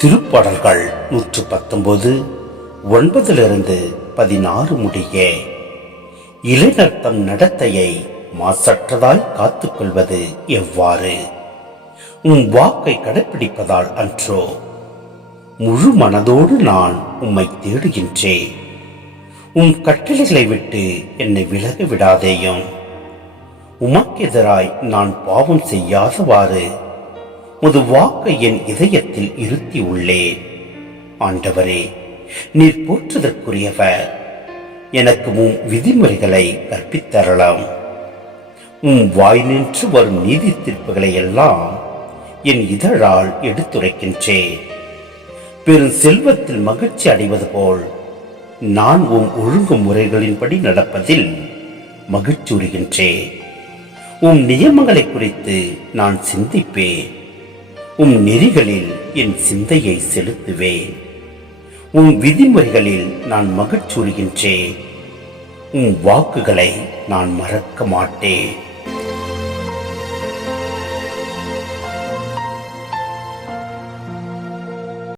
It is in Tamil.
திருப்பாடல்கள் 119 9-16 முடிய. இளைஞர் தம் நடத்தையை மாசற்றதாய் காத்துக் கொள்வது எவ்வாறு? உம் வாக்கை கடைப்பிடிப்பதால் அன்றோ? முழு மனதோடு நான் உம்மை தேடுகின்றேன். உம் கட்டளைகளை விட்டு என்னை விலக விடாதேயும். உமக்கெதிராய் நான் பாவம் செய்யாதவாறு உமது வாக்கை என் இதயத்தில் இருத்தி உள்ளேன். ஆண்டவரே, நீர் போற்றுதற்குரியவர். எனக்கு உம் விதிமுறைகளை கற்பித்தரலாம். உம் வாய் நின்று வரும் நீதி தீர்ப்புகளை எல்லாம் என் இதழால் எடுத்துரைக்கின்றேன். பெரும் செல்வத்தில் மகிழ்ச்சி அடைவது போல் நான் உம் ஒழுங்குமுறைகளின்படி நடப்பதில் மகிழ்ச்சியுறுகின்றேன். உம் நியமங்களை குறித்து நான் சிந்திப்பேன். உம் நெறிகளில் என் சிந்தையை செலுத்துவேன். உம் விதிமுறைகளில் நான் மகிழ்ச்சியுறுகின்றேன். உம் வாக்குகளை நான் மறக்க மாட்டேன்.